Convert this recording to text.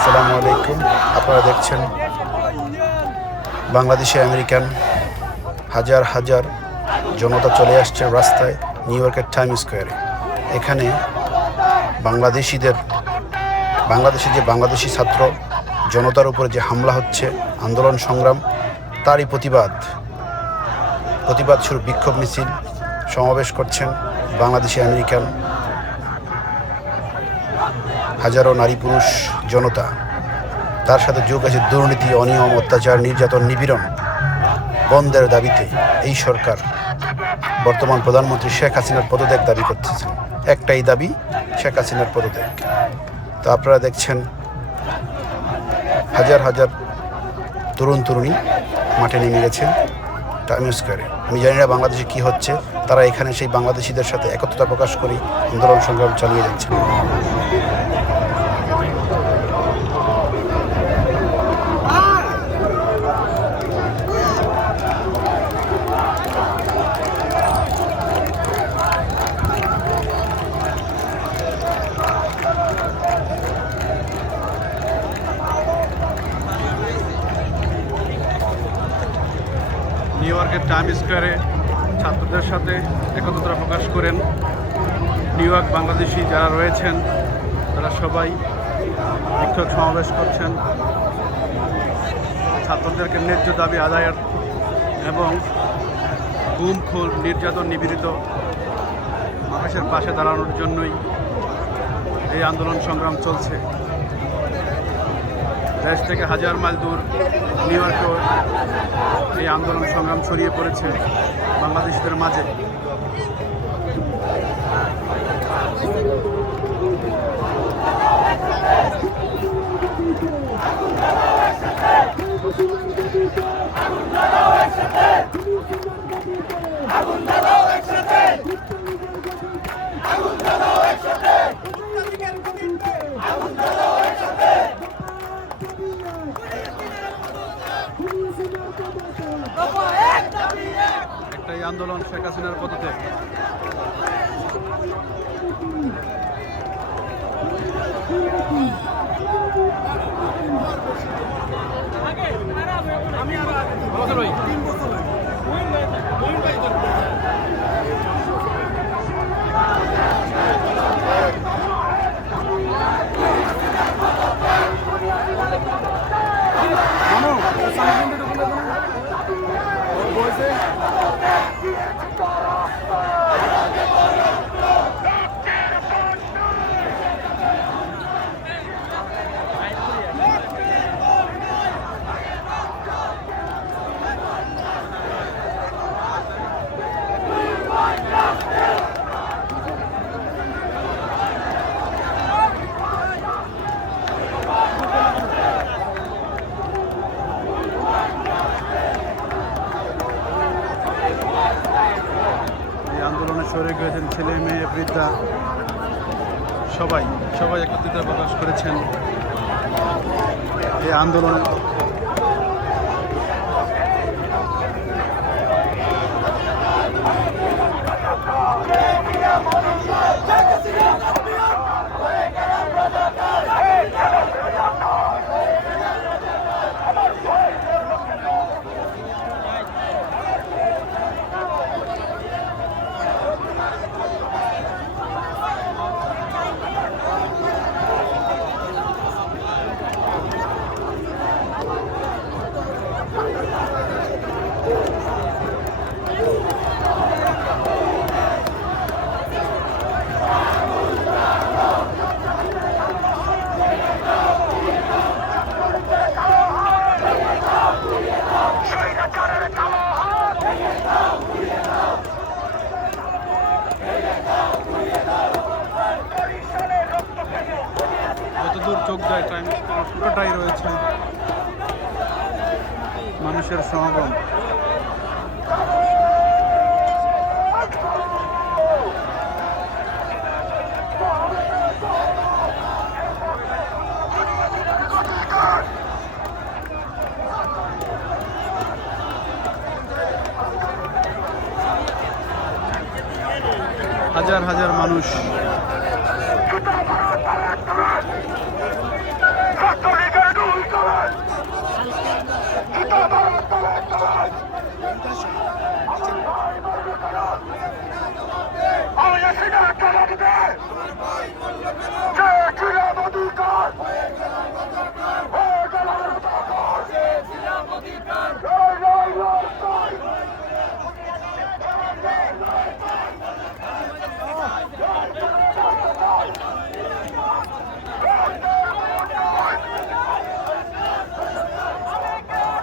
আসসালামু আলাইকুম। আপনারা দেখছেন বাংলাদেশে আমেরিকান হাজার হাজার জনতা চলে আসছে রাস্তায় নিউ ইয়র্কের টাইম স্কোয়ারে। এখানে বাংলাদেশিদের, বাংলাদেশে যে বাংলাদেশি ছাত্র জনতার উপরে যে হামলা হচ্ছে, আন্দোলন সংগ্রাম, তারই প্রতিবাদ প্রতিবাদ স্বরূপ বিক্ষোভ মিছিল সমাবেশ করছেন বাংলাদেশি আমেরিকান হাজারো নারী পুরুষ জনতা। তার সাথে যোগ আছে দুর্নীতি, অনিয়ম, অত্যাচার, নির্যাতন, নিপীড়ন। বন্ধের দাবিতে এই সরকার বর্তমান প্রধানমন্ত্রী শেখ হাসিনার পদত্যাগ দাবি করতেছেন। একটাই দাবি, শেখ হাসিনার পদত্যাগ। তো আপনারা দেখছেন হাজার হাজার তরুণ তরুণী মাঠে নেমে গেছে টাইম স্কোয়ারে। আমি জানি না বাংলাদেশে কী হচ্ছে, তারা এখানে সেই বাংলাদেশিদের সাথে একত্রতা প্রকাশ করে আন্দোলন সংগ্রাম চালিয়ে যাচ্ছেন নিউ টাইম স্কোয়ারে ছাত্রদের সাথে একত্রতা প্রকাশ করেন। নিউ ইয়র্ক বাংলাদেশি যারা রয়েছেন, তারা সবাই বিক্ষোভ সমাবেশ করছেন। ছাত্রদেরকে ন্যায্য দাবি আদায়ের এবং গুম, খুন, নির্যাতন নিবেদিত মানুষের পাশে দাঁড়ানোর জন্যই এই আন্দোলন সংগ্রাম চলছে। দেশ থেকে হাজার মাইল দূর নিউ ইয়র্কেও এই আন্দোলন সংগ্রাম ছড়িয়ে পড়েছে বাংলাদেশিদের মাঝে। একটাই আন্দোলন শেখ হাসিনার পদত্যাগ এই আন্দোলনে শরিক হয়েছেন ছেলে মেয়ে বৃদ্ধা সবাই সবাই একত্রিত প্রকাশ করেছেন। এই আন্দোলন পুরোটাই রয়েছে মানুষের সমাগম। হাজার হাজার মানুষ